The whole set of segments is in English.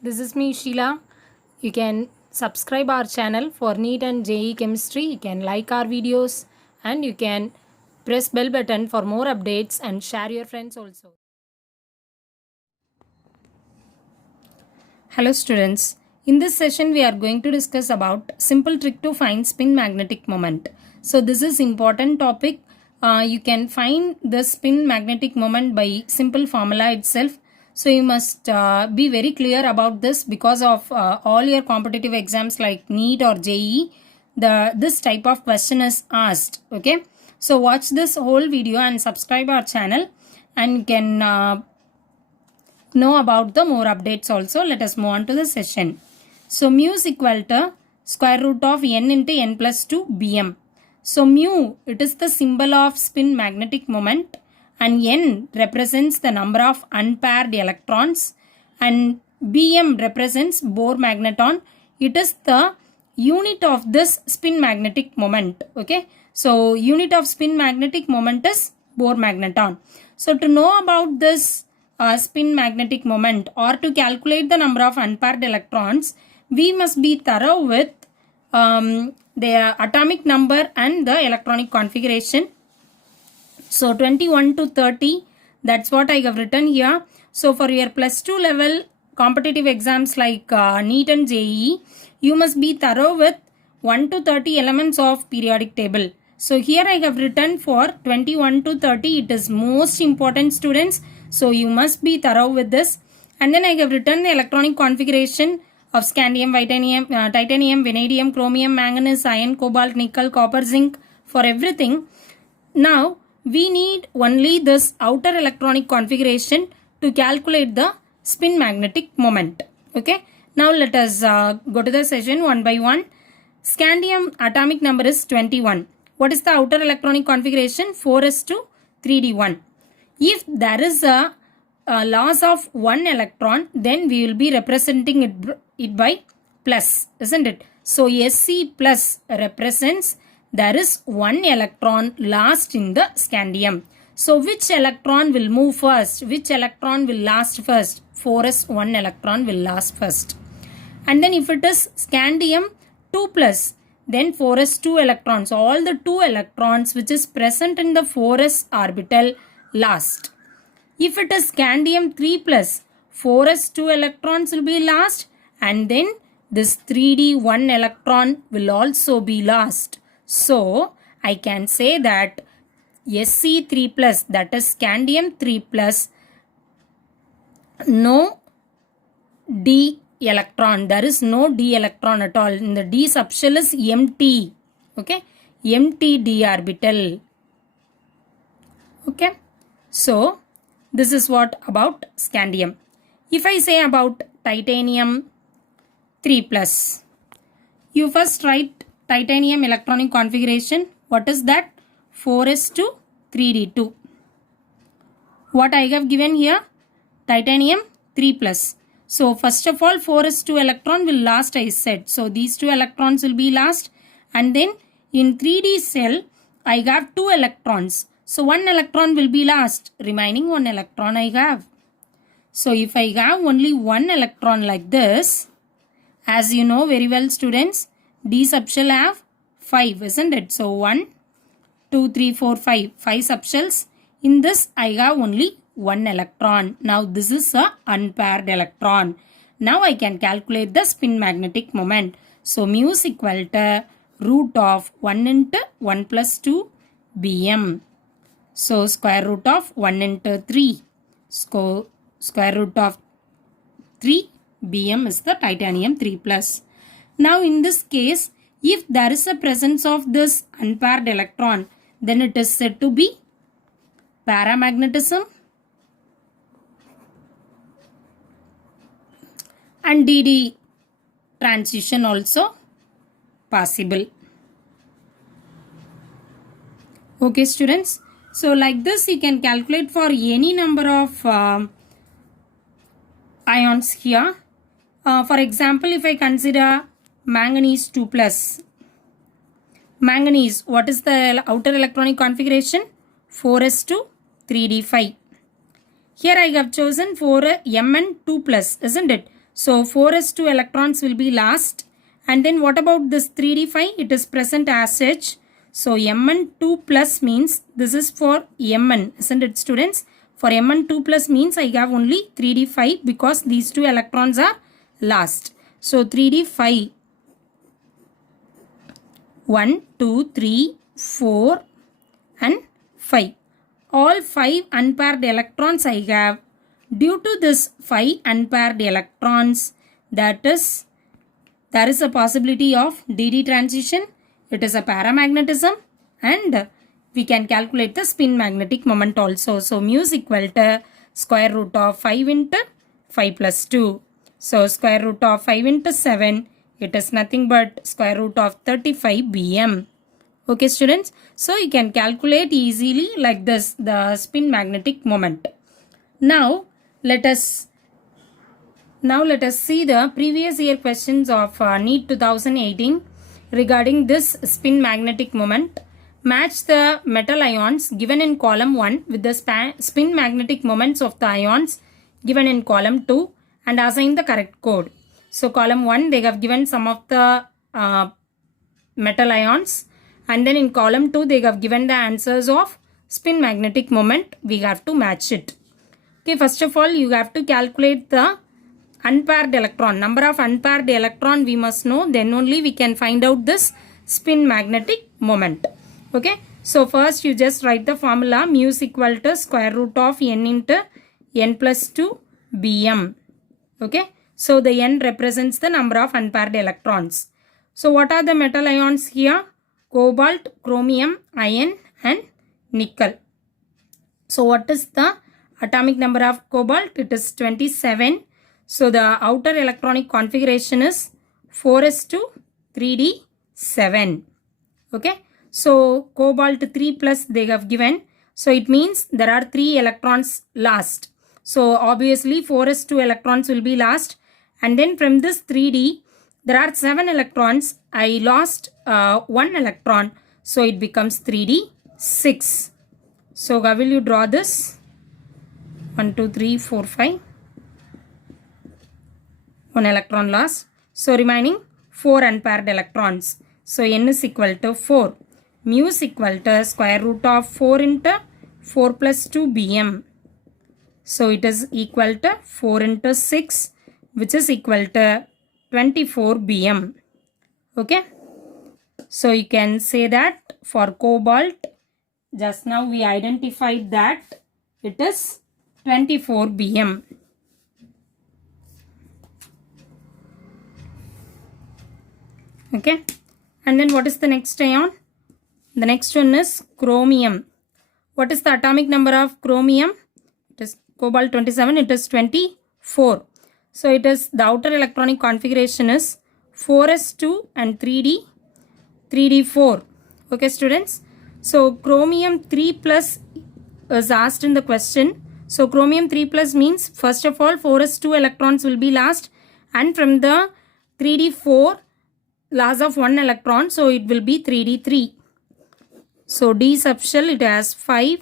This is me, Sheila. You can subscribe our channel for NEET and JEE Chemistry. You can like our videos and you can press bell button for more updates and share your friends also. Hello students. In this session we are going to discuss about simple trick to find spin magnetic moment. So this is important topic. You can find the spin magnetic moment by simple formula itself. So you must be very clear about this because of all your competitive exams like NEET or JEE. This type of question is asked. Okay. So watch this whole video and subscribe our channel and you can know about the more updates also. Let us move on to the session. So mu is equal to square root of n into n plus 2 bm. So mu, it is the symbol of spin magnetic moment and n represents the number of unpaired electrons and bm represents Bohr magneton. It is the unit of this spin magnetic moment. Okay. So unit of spin magnetic moment is Bohr magneton. So to know about this spin magnetic moment or to calculate the number of unpaired electrons, we must be thorough with the atomic number and the electronic configuration. So 21 to 30, that's what I have written here. So for your plus 2 level competitive exams like NEET and JEE, you must be thorough with 1 to 30 elements of periodic table. So here I have written for 21 to 30, it is most important students. So you must be thorough with this. And then I have written the electronic configuration of scandium, titanium, vanadium, chromium, manganese, iron, cobalt, nickel, copper, zinc for everything. Now we need only this outer electronic configuration to calculate the spin magnetic moment. Okay. Now let us go to the session one by one. Scandium atomic number is 21. What is the outer electronic configuration? 4s2 3d1. If there is a loss of one electron, then we will be representing it by plus, isn't it? So Sc plus represents there is one electron lost in the scandium. So which electron will move first? Which electron will last first? 4s, one electron will last first. And then if it is scandium 2 plus, then 4s 2 electrons. All the 2 electrons which is present in the 4s orbital last. If it is scandium 3 plus, 4s 2 electrons will be last and then this 3d 1 electron will also be lost. So I can say that Sc3 plus, that is scandium 3 plus, no d electron, there is no d electron at all. In the d subshell is empty. Okay, empty d orbital. Okay, so this is what about scandium. If I say about titanium 3 plus, you first write titanium electronic configuration. What is that? 4s2 3d2. What I have given here? Titanium 3 plus. So first of all 4s2 electron will last, I said. So these 2 electrons will be last and then in 3d cell I have 2 electrons. So 1 electron will be last, remaining 1 electron I have. So if I have only 1 electron like this, as you know very well students, d subshell have 5, isn't it? So 1, 2, 3, 4, 5, 5 subshells. In this I have only 1 electron. Now this is a unpaired electron. Now I can calculate the spin magnetic moment. So mu is equal to root of 1 into 1 plus 2 bm. So square root of 1 into 3. Square root of 3 bm is the titanium 3 plus. Now in this case, if there is a presence of this unpaired electron, then it is said to be paramagnetism and dd transition also possible. Okay students. So like this you can calculate for any number of ions here. For example, if I consider manganese 2 plus. Manganese, what is the outer electronic configuration? 4s2 3d5. Here I have chosen for Mn 2 plus, isn't it? So 4s2 electrons will be last. And then what about this 3d5? It is present as such. So Mn 2 plus means this is for Mn, isn't it, students? For Mn 2 plus means I have only 3d5 because these two electrons are last. So 3d5, 1, 2, 3, 4 and 5. All 5 unpaired electrons I have. Due to this 5 unpaired electrons, there is a possibility of DD transition. It is a paramagnetism and we can calculate the spin magnetic moment also. So mu is equal to square root of 5 into 5 plus 2. So square root of 5 into 7, it is nothing but square root of 35 bm. Okay students, so you can calculate easily like this the spin magnetic moment. Now let us see the previous year questions of NEET 2018 regarding this spin magnetic moment. Match the metal ions given in column 1 with the spin magnetic moments of the ions given in column 2 and assign the correct code. So column 1 they have given some of the metal ions, and then in column 2 they have given the answers of spin magnetic moment. We have to match it. Okay, first of all you have to calculate the unpaired electron. Number of unpaired electron we must know, then only we can find out this spin magnetic moment. Okay, so first you just write the formula mu is equal to square root of n into n plus 2 bm. Okay, so the n represents the number of unpaired electrons. So what are the metal ions here? Cobalt, chromium, iron and nickel. So what is the atomic number of cobalt? It is 27. So the outer electronic configuration is 4s2 3d7. Okay, so cobalt 3 plus they have given. So it means there are 3 electrons last. So obviously 4s2 electrons will be last. And then from this 3d, there are 7 electrons. I lost 1 electron. So it becomes 3d6. So how will you draw this? 1, 2, 3, 4, 5. 1 electron lost. So remaining 4 unpaired electrons. So n is equal to 4. Mu is equal to square root of 4 into 4 plus 2 bm. So it is equal to 4 into 6, which is equal to 24 bm. Okay. So you can say that for cobalt, just now we identified that it is 24 bm. Okay. And then what is the next ion? The next one is chromium. What is the atomic number of chromium? It is cobalt 27. It is 24. So it is the outer electronic configuration is 4s2 and 3d4. Okay students. So chromium 3 plus is asked in the question. So chromium 3 plus means first of all 4s2 electrons will be last, and from the 3d4 loss of 1 electron, so it will be 3d3. So D subshell it has 5,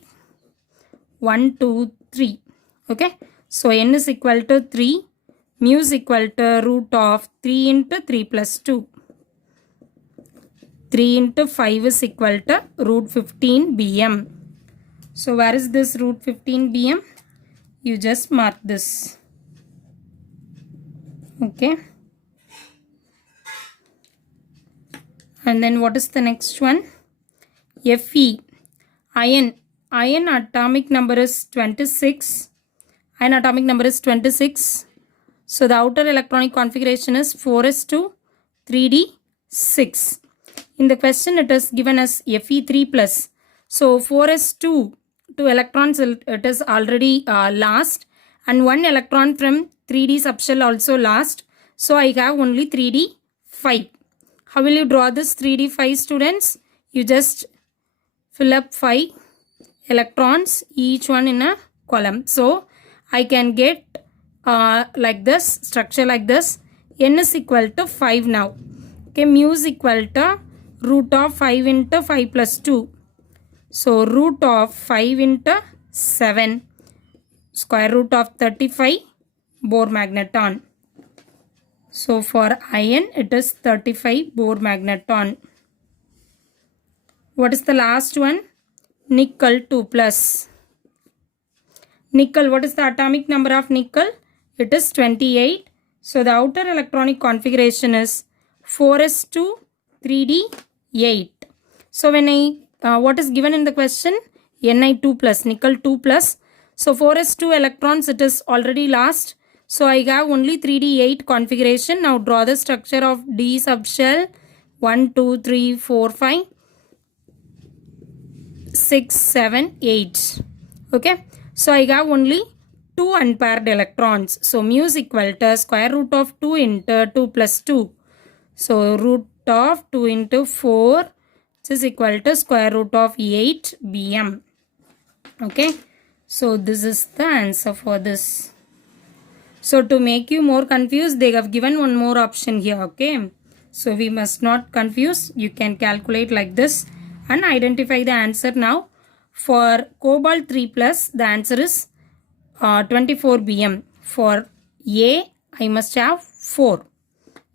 1, 2, 3. Okay. So n is equal to 3. Mu is equal to root of 3 into 3 plus 2. 3 into 5 is equal to root 15 bm. So where is this root 15 bm? You just mark this. Okay. And then what is the next one? Fe. Iron. Iron atomic number is 26. Iron atomic number is 26. So the outer electronic configuration is 4s2 3d6. In the question it is given as Fe3 plus. So 4s2 2 electrons it is already last, and 1 electron from 3d subshell also last. So I have only 3d5. How will you draw this 3d5 students? You just fill up 5 electrons, each one in a column. So I can get like this, structure like this. N is equal to 5 now. Okay, mu is equal to root of 5 into 5 plus 2. So root of 5 into 7, square root of 35 Bohr magneton. So for iron it is 35 Bohr magneton. What is the last one? Nickel 2 plus. Nickel, what is the atomic number of nickel? It is 28. So the outer electronic configuration is 4s2 3d8. So when what is given in the question? Ni2 plus, nickel 2 plus. So 4s2 electrons, it is already lost. So I have only 3d8 configuration. Now draw the structure of d subshell. 1, 2, 3, 4, 5, 6, 7, 8. Okay. So I have only 2 unpaired electrons. So mu is equal to square root of 2 into 2 plus 2. So root of 2 into 4, which is equal to square root of 8 bm. Okay. So this is the answer for this. So to make you more confused, they have given one more option here. Okay. So we must not confuse. You can calculate like this and identify the answer now. For cobalt 3 plus, the answer is 24 bm. For A, I must have 4.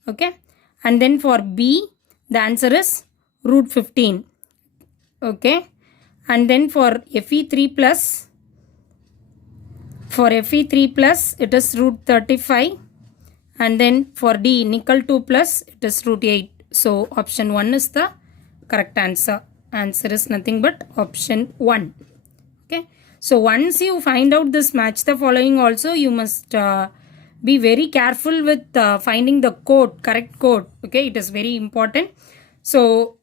Okay. And then for B, the answer is root 15. Okay. And then for Fe3 plus, it is root 35. And then for D, nickel 2 plus, it is root 8. So option 1 is the correct answer. Answer is nothing but option 1. Okay. So once you find out this match the following also, you must be very careful with finding the code, correct code. Okay. It is very important. So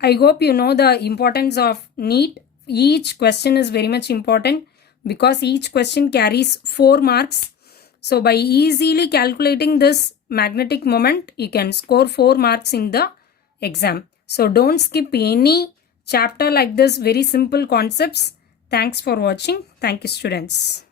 I hope you know the importance of NEET. Each question is very much important because each question carries 4 marks. So by easily calculating this magnetic moment, you can score 4 marks in the exam. So don't skip any chapter like this, very simple concepts. Thanks for watching. Thank you, students.